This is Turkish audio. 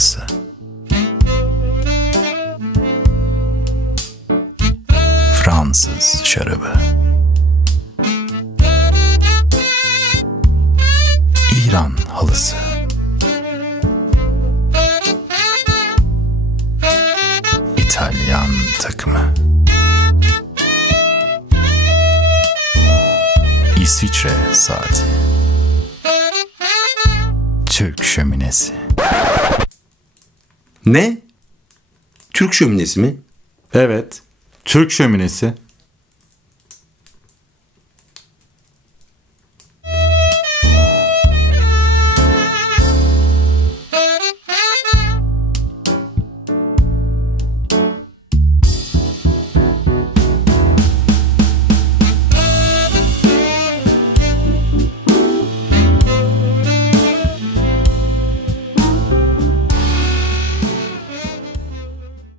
halısı. Fransız şarabı. İran halısı. İtalyan takımı. İsviçre saati. Türk şöminesi. Ne? Türk şöminesi mi? Evet, Türk şöminesi.